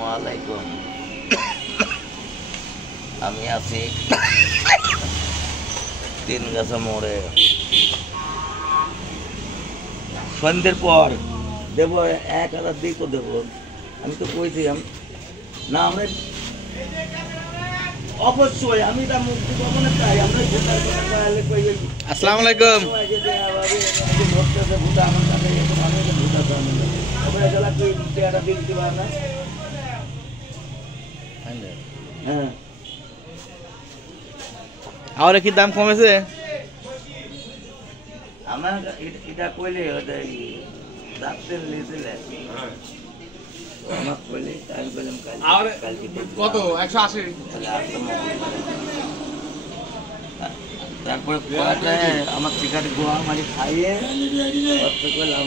ওয়ালাইকুম। আমি আছি তিন গাছা মোড়ে। সন্ধ্যের পর দেবো 1000 দিকও দেবো। আমি তো কইছি না আমরা অবশ্যই আমি তা মুক্তি পাবো না চাই আমরা ভোটার কথা কয়ালে কই। আসসালামু আলাইকুম। ভোটা আমার কাছে আমি ভোটার আমরা গেলা তুই একটা দিক দিবা না। হ্যাঁ আর কি দাম কমেছে? আমার এটা কইলে ডাক্তার লিয়েছিলে আমার কইলে আমি বললাম কালকে কত? 180। তারপরে আমার টিকাটি গোয়া মারি খাইয়ে করলাম।